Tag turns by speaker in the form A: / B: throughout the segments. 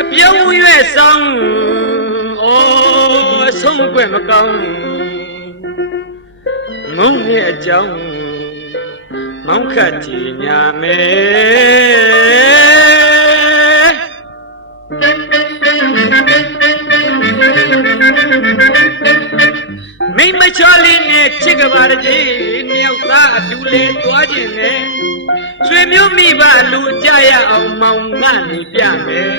A: အပြုံးရွယ်ဆောင်ဩအဆုံးအကွက်မကောင်းမုန်းရဲ့အကြောင်းမောင်းခတ်ကြည်ညာမယ်မိမချောလေးနဲ့ချစ်ကပါတည်းမြောက်သားအတူလေသွားခြင်းနဲ့ ဆွေမျိုးမိဘလူကြရအောင်မောင်ငါနေပြမယ်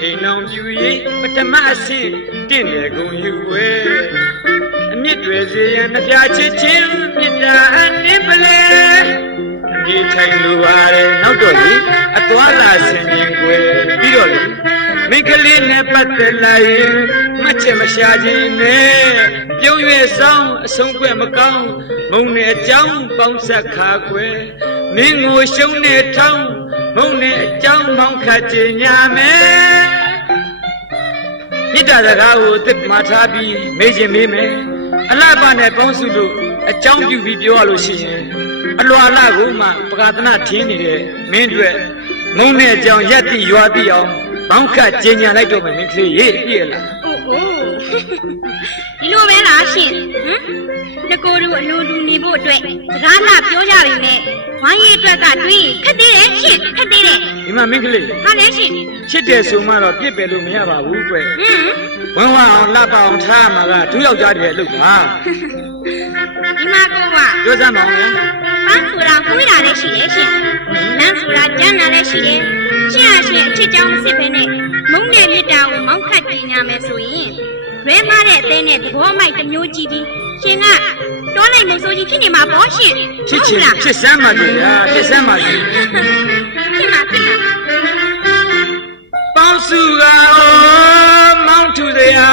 A: အိမ်အောင်ပြူရေးပထမအဆင့်တင့်တယ်ကုန်ယူွယ်အမြင့်တွေစေရန်နှပြချစ်ချင်းမြစ်တာအနည်းပလဲဒီထိုင်လိုပါရဲ့နောက်တော့လေအသွားလာဆင်ရင်ွယ်ပြီးတော့လေမိန်းကလေးနဲ့ပတ်သက်လာရင်မချင်မရှာခြင်းနဲ့ပြုံးရွယ်ဆောင်အဆုံးကွက်မကောင်းမုံနဲ့အကြောင်းပေါင်းဆက်ခါကွယ် မင်းကိုရှုံးနေထောင်းမုံနဲ့အကြောင်းပေါင်းခတ်ကြညာမယ်မြစ်တာစကားကိုအစ်စ်မှာထားပြီးမေးခြင်းမေးမယ်အလှပနဲ့ပေါင်းစုလို့အကြောင်းပြုပြီးပြောရလို့ရှိရင်အလွာလကိုမှပကာသနာထင်းနေတဲ့မင်းတို့မုံနဲ့အကြောင်းရက်တိရွာတိအောင်ဘောင်းခတ်ကြင်ညာလိုက်တော့မယ်မင်းကလေးရေးပြည့်လား
B: အိုးအိုးဒီလိုပဲလားရှင်ဟမ်ငကိုတို့အလိုတူနေဖို့အတွက်စကားလာပြောကြပြီမဲ့ ဝိုင်းရဲ့အတွက်ကတွေးခက်သေးတယ်ရှင်ခက်သေးတယ်
A: ဒီမှာမင်းကလေး
B: ဟာလဲရှင်
A: ချစ်တယ်ဆိုမှတော့ပြစ်ပယ်လို့မရပါဘူးကွ
B: ဟမ်
A: ဝမ်းဝမ်းအောင်လှပအောင်ထားမှာကဒုယောက်ျားတွေရဲ့အလုပ်ပါ
B: ဒီမှာကောက
A: ပြောစမ်းပါဦးလေ
B: ပန်းဆိုတာခွေးတာလည်းရှိတယ်ရှင်နန်းဆိုတာကျန်းတာလည်းရှိတယ်ရှင်ဟာရှင်အချစ်ကြောင်းစစ်ပဲနဲ့မုန်းတဲ့မြတ်တာကိုမောင်းခတ်တင်ရမယ်ဆိုရင်လွဲမတဲ့အသေးနဲ့သဘောမိုက်တစ်မျိုးကြည့်ပြီး ရှင်ကတွန်းလိုက်မဆိုးကြီးဖြစ်နေမှာပေါ့ရှင်
A: ချစ်ချင်
B: ဟုတ်လား
A: ချစ်စမ်းပါလေဟာချစ်စမ်းပါလေ
B: ဖြစ်မှာဖြစ်မှာ
A: ပေါင်းစုကမောင်းထူစရာ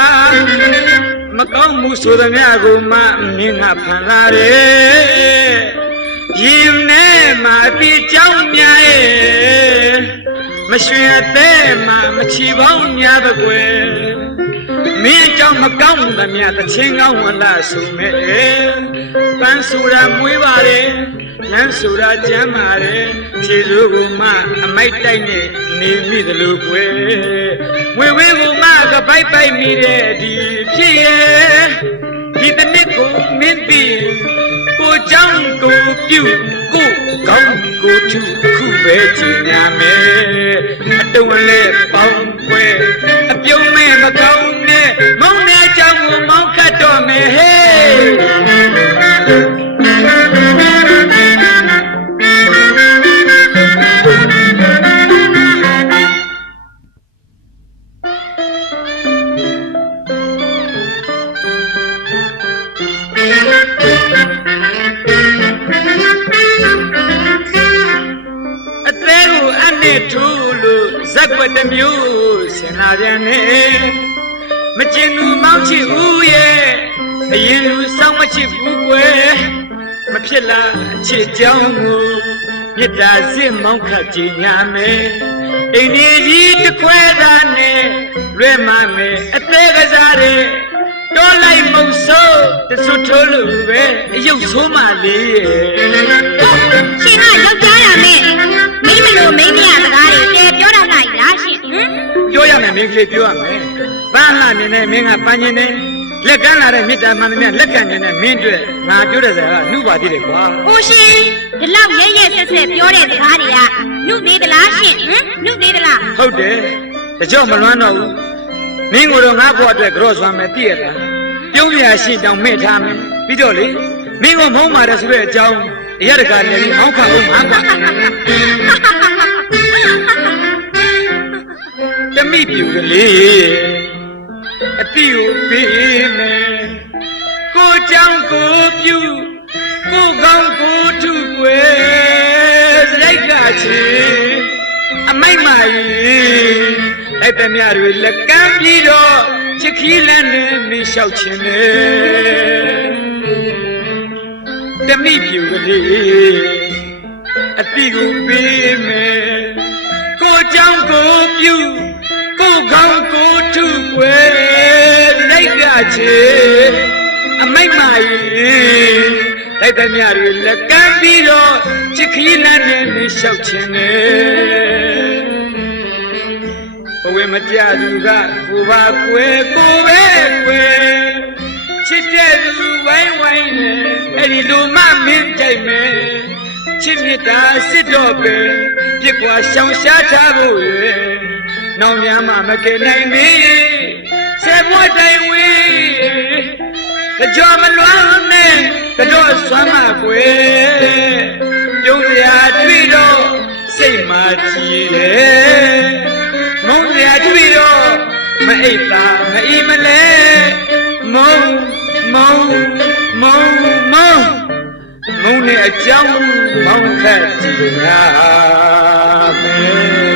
A: မကောင်းမှုဆိုသမျှကိုမှမင်းကဖန်လာတယ်ရင်ထဲမှာအပြစ်ကြောင့်များရဲ့မရွှင်အသေးမှာမချီပေါင်းများတဲ့ကွယ် မင်းအကြောင်းမကောင်းမှုသမျှတခြင်းကောင်းဝန်လာဆိုမဲ့ပန်းဆိုတာမွေးပါတယ်ညံဆိုတာကျမ်းပါတယ်ခြေစိုးကိုမှအမိုက်တိုက်နဲ့နေမိသလိုကွယ်ဝေဝေကိုမှကပိုက်ပိုက်မိတဲ့ဒီဖြစ်ရဲ့ဒီတနစ်ကိုမင်းပြီးကိုကြောင့်ကိုပြုကိုကောင်းကိုချူခုပဲချင်ရမယ်အတုံးလဲပေါင်းပွဲအပြုံးမဲမကောင်း နဲ့မုန်းတဲ့အကြောင်းကိုမောင်းခတ်တော့မယ်ဟေးအသေးကိုအနဲ့ထူလို့ဇက်ွက်တစ်မျိုးဆင်လာပြန်နေ မကျင်သူမောင်းချစ်ဦးရဲ့အရင်လူစောင်းမချစ်ဘူးကွယ်မဖြစ်လားအချစ်ကြောင်းကိုမြစ်တာစစ်မောင်းခတ်ကြညာမယ်အိမ်ဒီကြီးတစ်ခွဲသားနဲ့လွဲမမယ်အသေးကစားတဲ့တော်လိုက်မုံဆိုးတဆွထိုးလို့ပဲအယုတ်ဆိုးမှလေးရဲ့
B: ရှင်ကယောက်ျားရမယ်မိမလို့မိမရစကားတွေတဲပြောတတ်လိုက်လားရှင်ဟမ်
A: ပြောရမယ်မင်းကလေးပြောရမယ်။ ပန်းလှမြင်နေမင်းကပန်းကျင်နေလက်ကမ်းလာတဲ့မြစ်တာမှန်သမျှလက်ခံနေတဲ့မင်းအတွက်ငါပြောတဲ့စကားကနှုပါသေးတယ်ကွာ
B: ဟိုရှင်ဒီလောက်ရဲရဲဆက်ဆက်ပြောတဲ့စကားတွေကနှုတ်သေးသလားရှင်ဟမ်နှုတ်သေးသလား။
A: ဟုတ်တယ်။တကြော့မလွမ်းတော့ဘူး။မင်းကိုတော့ငါ့ဘဝအတွက်ကြော့စွမ်းမယ်သိရလား။ပြုံးပြရှိတောင်မေ့ထားမယ်။ပြီးတော့လေမင်းကမုန်းပါတယ်ဆိုတဲ့အကြောင်းအရတကနေပြီးမောင်းခါဖို့မှာကွာ။တမိပြူကလေး အတိကိုပေးမယ်။ကိုကြောင့်ကိုပြူကိုကောင်းကိုထုွယ်စရိုက်ကချေအမိုက်မာရင်အဲ့တမရတွေလက်ကမ်းပြီးတော့ချစ်ခီးလန်းနဲ့မင်းလျှောက်ခြင်းနဲ့တမိပြူကလေးအတိကိုပေးမယ်ကိုကြောင့်ကိုပြူကိုကောင်း ရိုက်ကချေအမိုက်မာရင်လိုက်တဲ့မြတွေလက်ကမ်းပြီးတော့ချစ်ခီးလန်းနဲ့မင်းလျှောက်ခြင်းနဲ့မကြသူကကိုပါကွယ်ကိုပဲကွယ်ချစ်တဲ့သူဝိုင်းဝိုင်းနဲ့အဲ့ဒီလိုမှမင်းကြိုက်မယ်ချစ်မြတ်တာစစ်တော့ပဲပြစ်ကွာရှောင်ရှားထားဖို့ရဲ့နောင်များမှမကယ်နိုင်သေး ဆယ်ဘွားတိုင်ဝေးကြောမလွမ်းနဲ့ကတော့ဆွမ်းမကွယ်ပြုံးစရာတွေ့တော့စိတ်မှကြည်တယ်မုန်းစရာတွေ့တော့မအိပ်သာမအီမလဲမုန်းမုန်းမုန်းမုန်းမုန်းနဲ့အကြောင်းမောင်းခတ်ကြည်ရမယ်